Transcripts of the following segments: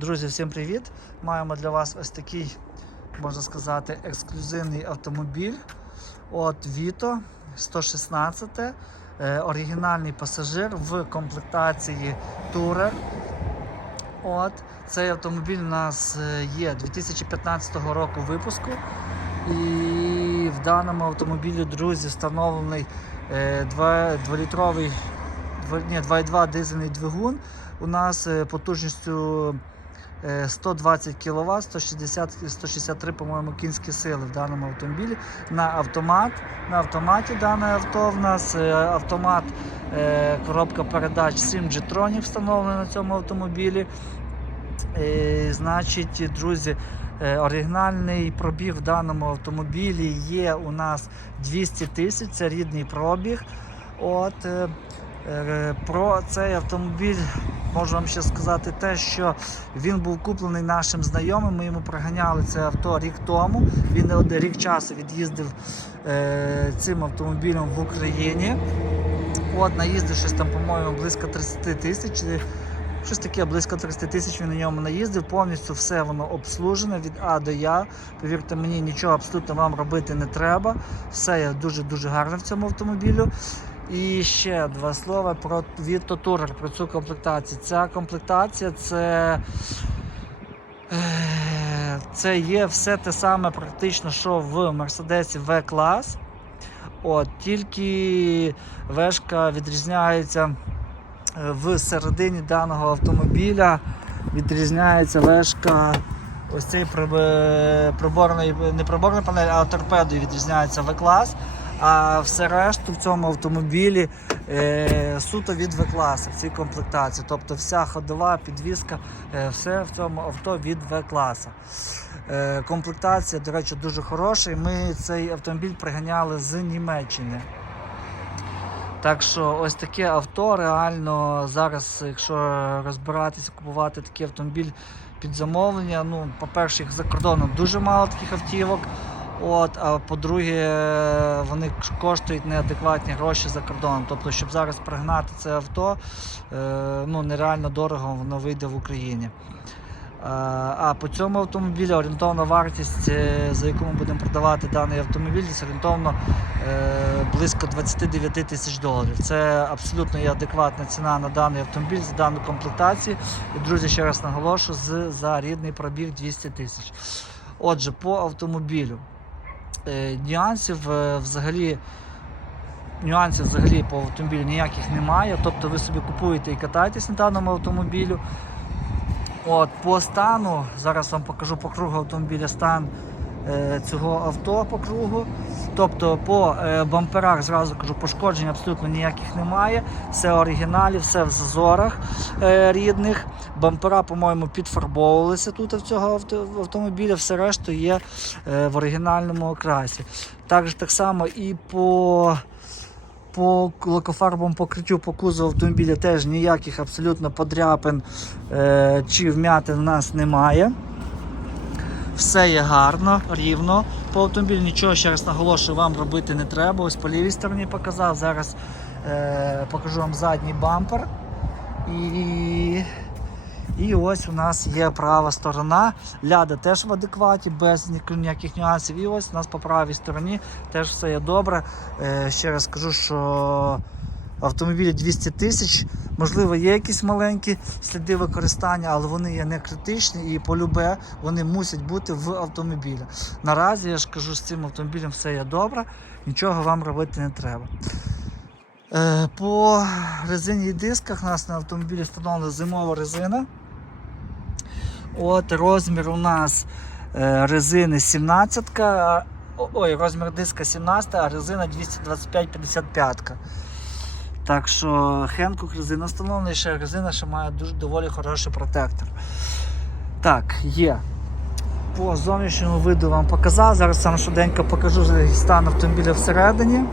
Друзі, всім привіт! Маємо для вас ось такий, можна сказати, ексклюзивний автомобіль. От Vito 116, е, оригінальний пасажир в комплектації Tourer. От, цей автомобіль у нас е, є 2015 року випуску. І в даному автомобілі, друзі, встановлений 2-літровий 2,2 дизельний двигун. У нас е, потужністю е, 120 кВт, 160, 163, по-моєму, кінські сили в даному автомобілі. На автомат. На автоматі дане авто в нас е, автомат, е, коробка передач 7 G-Tronic встановлена на цьому автомобілі. Е, Значить, друзі, оригінальний пробіг в даному автомобілі є у нас 200 тисяч, це рідний пробіг. От, про цей автомобіль можу вам ще сказати те, що він був куплений нашим знайомим. Ми йому проганяли це авто рік тому. Він один рік часу від'їздив е, цим автомобілем в Україні. От, наїздив щось там, по-моєму, близько 30 тисяч. Щось таке близько 30 тисяч він на ньому наїздив, повністю все воно обслужене від А до Я. Повірте мені, нічого абсолютно вам робити не треба. Все є дуже-дуже гарно в цьому автомобілю. І ще два слова про Vito Tourer, про цю комплектацію. Ця комплектація це. е, Це є все те саме практично, що в Мерседесі V-клас. От, тільки вешка відрізняється е, в середині даного автомобіля. Відрізняється вешка. Ось цей приб- приборний, не приборна панель, а торпедою відрізняється V-клас. А все решту в цьому автомобілі е, суто від В-класу в цій комплектації. Тобто вся ходова, підвізка, е, все в цьому авто від В-класу. Е, комплектація, до речі, дуже хороша. Ми цей автомобіль приганяли з Німеччини. Так що ось таке авто реально зараз, якщо розбиратися, купувати такий автомобіль під замовлення, ну, по-перше, їх за кордоном дуже мало таких автівок. От, а по-друге, вони коштують неадекватні гроші за кордоном. Тобто, щоб зараз пригнати це авто, е, ну нереально дорого воно вийде в Україні. Е, А по цьому автомобілю орієнтовна вартість, е, за яку ми будемо продавати даний автомобіль, це орієнтовно близько 29 тисяч доларів. Це абсолютно є адекватна ціна на даний автомобіль за дану комплектацію. І, друзі, ще раз наголошую, з, за рідний пробіг 200 тисяч. Отже, по автомобілю. Е, Нюансів е, взагалі. Нюансів взагалі по автомобілю ніяких немає. Тобто ви собі купуєте і катаєтесь на даному автомобілю. От, по стану, зараз вам покажу по кругу автомобіля стан цього авто по кругу. Тобто по е, бамперах зразу кажу, пошкоджень абсолютно ніяких немає. Все оригіналі, все в зазорах е, рідних. Бампера, по-моєму, підфарбовувалися тут в цього автомобіля, все решту є е, в оригінальному окрасі. Також так само і по по лакофарбовому покриттю по кузову автомобіля теж ніяких абсолютно подряпин е, чи вмятин в нас немає. Все є гарно, рівно. По автомобілю нічого ще раз наголошую, вам робити не треба. Ось по лівій стороні показав. Зараз е, покажу вам задній бампер. І, і ось у нас є права сторона. Ляда теж в адекваті, без ніяких нюансів. І ось у нас по правій стороні теж все є добре. Е, ще раз скажу, що автомобілі 200 тисяч. Можливо, є якісь маленькі сліди використання, але вони є не критичні і полюбе вони мусять бути в автомобілі. Наразі я ж кажу, з цим автомобілем все є добре, нічого вам робити не треба. Е, По резині і дисках у нас на автомобілі встановлена зимова резина. От розмір у нас е, резини 17, ой, розмір диска 17, а резина 225-55. Так що Хенкук резина встановлена, ще резина ще має дуже доволі хороший протектор. Так, є. По зовнішньому виду вам показав. Зараз сам швиденько покажу стан автомобіля всередині.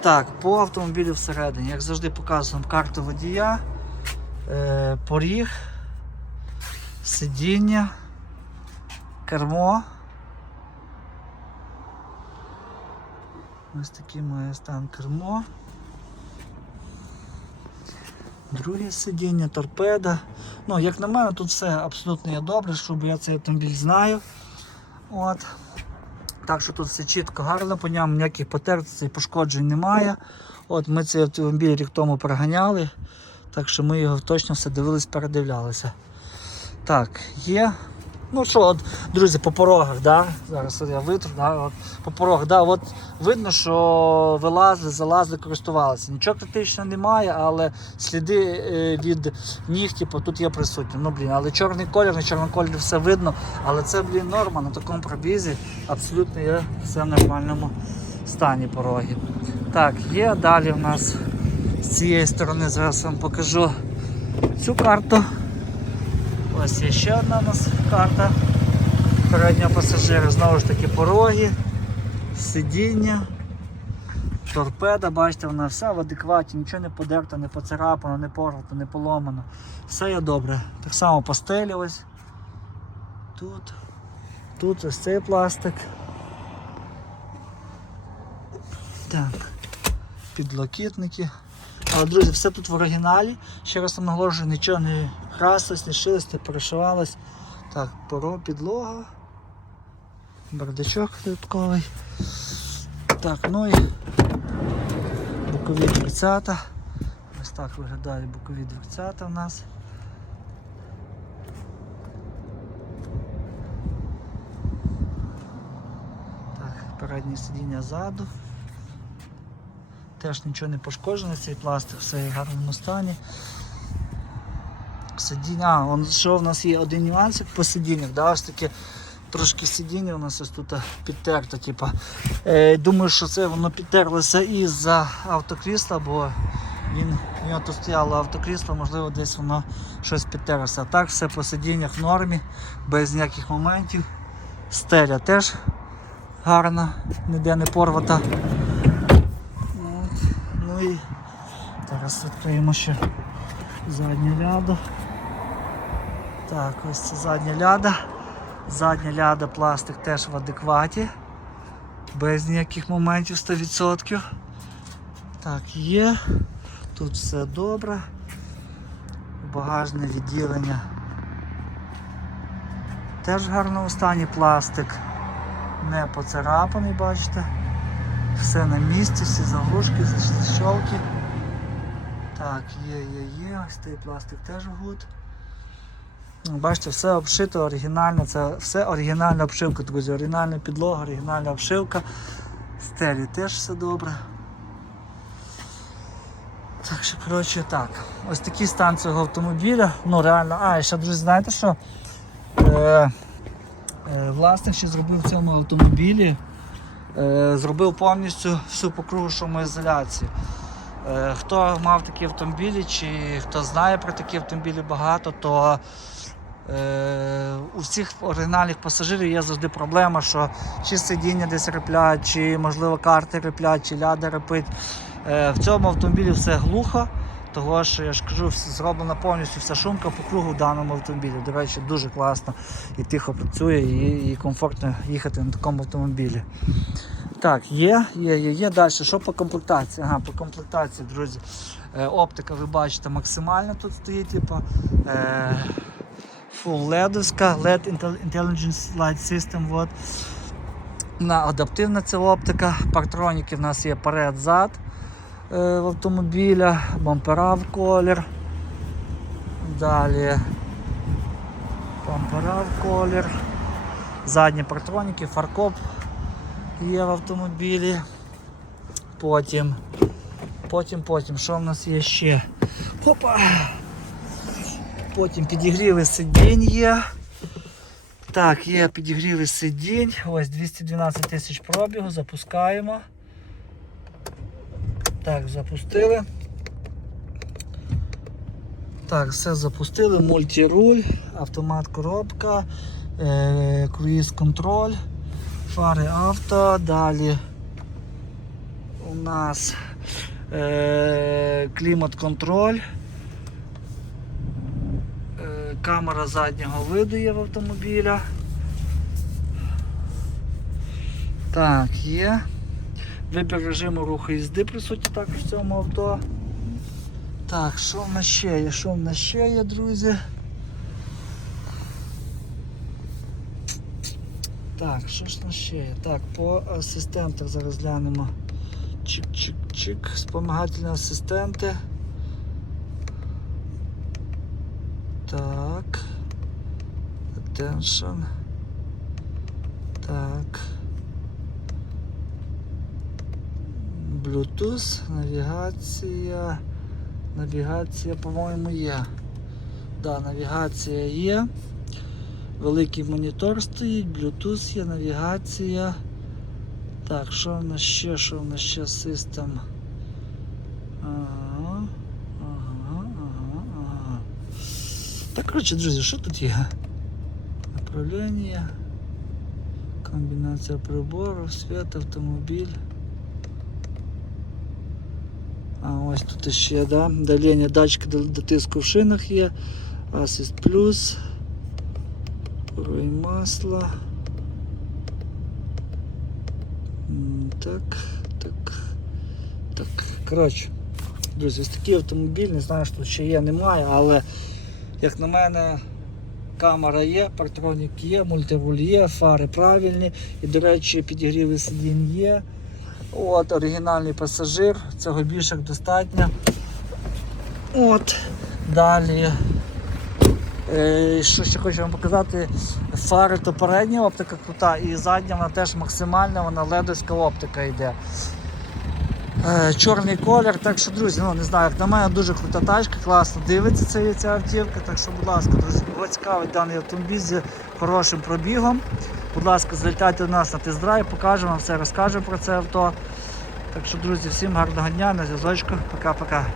Так, по автомобілю всередині, як завжди показуємо карту водія, е, поріг, сидіння, кермо. Ось такий має стан кермо. Друге сидіння, торпеда. Ну, як на мене, тут все абсолютно є добре, щоб я цей автомобіль знаю. От. Так що тут все чітко, гарно, по ньому ніяких потертостей, пошкоджень немає. От Ми цей автомобіль рік тому переганяли, так що ми його точно все дивились, передивлялися. Так, є. Ну що, от, друзі, по порогах, да? зараз я витру, да? от, по порогах, да? от видно, що вилазили, залазили, користувалися. Нічого критичного немає, але сліди е, від ніг, типу, тут є присутні. Ну, блін, але чорний колір, на чорному кольорі все видно. Але це, блін, норма на такому пробізі. Абсолютно є все в нормальному стані пороги. Так, є далі у нас з цієї сторони, зараз вам покажу цю карту. Ось є ще одна у нас карта переднього пасажира. Знову ж таки пороги, сидіння, торпеда, бачите, вона вся в адекваті, нічого не подерто, не поцарапано, не порвато, не поломано. Все є добре. Так само пастелі ось. Тут. Тут ось цей пластик. Так. Підлокітники. Друзі, все тут в оригіналі. Ще раз наголошую, нічого не красилось, не шилось, не перешивалось. Так, поро, підлога. Бардачок додатковий. Так, ну і бокові дверцята. Ось так виглядають бокові дверцята у нас. Так, переднє сидіння ззаду. Теж нічого не пошкоджено, цей пластик, все в гарному стані. Сидіння, а, он, що в нас є один нюансик по сидіннях, да, ось таке трошки сидіння у нас ось тут підтерто. Типа. Е, думаю, що це воно підтерлося із-за автокрісла, бо він, в нього тут стояло автокрісло, можливо, десь воно щось підтерлося. А так все по сидіннях в нормі, без ніяких моментів. Стеля теж гарна, ніде не порвата. І зараз відкриємо ще задню ляду. Так, ось це задня ляда. Задня ляда пластик теж в адекваті. Без ніяких моментів 100%. Так, є. Тут все добре. Багажне відділення. Теж в гарному стані пластик. Не поцарапаний, бачите. Все на місці, всі заглушки, защолки. Так, є, є, є. Ось цей пластик теж гуд. Бачите, все обшито оригінально, це все оригінальна обшивка, друзі. Оригінальна підлога, оригінальна обшивка. Стелі теж все добре. Так що, коротше, так. Ось такий стан цього автомобіля. Ну реально, а, і ще, друзі, знаєте що? Е, е, власник ще зробив в цьому автомобілі. Е, зробив повністю всю покругу шумоізоляцію. Е, Хто мав такі автомобілі, чи хто знає про такі автомобілі багато, то е, у всіх оригінальних пасажирів є завжди проблема, що чи сидіння десь реплять, чи можливо карти реплять, чи ляда репить. Е, в цьому автомобілі все глухо, того що я ж кажу, зроблена повністю вся шумка по кругу в даному автомобілі. До речі, дуже класно і тихо працює, і, і комфортно їхати на такому автомобілі. Так, є, є, є, є. Далі, що по комплектації? Ага, по комплектації, друзі. Е, оптика, ви бачите, максимально тут стоїть, типу. Е, Full LED-овська, LED Intelligence Light System. Вот. На адаптивна ця оптика. Партроніки в нас є перед-зад е, в автомобіля, бампера в колір. Далі бампера в колір. Задні партроніки, фаркоп є в автомобілі. Потім, потім, потім, що в нас є ще? Опа! Потім підігріли сидінь є. Так, є підігріли сидінь. Ось 212 тисяч пробігу, запускаємо. Так, запустили. Так, все запустили. Мультируль, автомат коробка, е- круїз контроль, фари авто, далі у нас е- клімат контроль. Е, Камера заднього виду є в автомобіля. Так, є. Вибір режиму руху їзди присутній також в цьому авто. Так, що в нас ще є? Що в нас ще є, друзі? Так, що ж в нас ще є? Так, по асистентах зараз глянемо. Чик-чик-чик. Спомагательні асистенти. Так. Attention. Так. Bluetooth, навігація. Навігація, по-моєму, є. Да, навігація є. Великий монітор стоїть, Bluetooth є, навігація. Так, що в нас ще? Що в нас ще систем? Ага, ага, ага, ага. Так, коротше, друзі, що тут є? Направлення, комбінація прибору, світ, автомобіль. А ось тут ще, да, давлення датчики до, тиску в шинах є. Асист плюс. Рой масла. Так, так, так. Коротше, друзі, ось такий автомобіль, не знаю, що ще є, немає, але як на мене, камера є, партронік є, мультируль є, фари правильні. І, до речі, підігріви сидінь є. От, оригінальний пасажир, цього більше достатньо. От, далі. Е, що ще хочу вам показати, фари то передня оптика крута і задня вона теж максимальна, вона ледовська оптика йде. Е, чорний колір, так що, друзі, ну не знаю, як на мене дуже крута тачка, класно дивиться ця, ця автівка. Так що, будь ласка, друзі, кого цікавить даний автомобіль з хорошим пробігом. Будь ласка, залітайте до нас на тест-драйв, покажемо вам все, розкажемо про це авто. Так що, друзі, всім гарного дня, на зв'язочку. Пока-пока.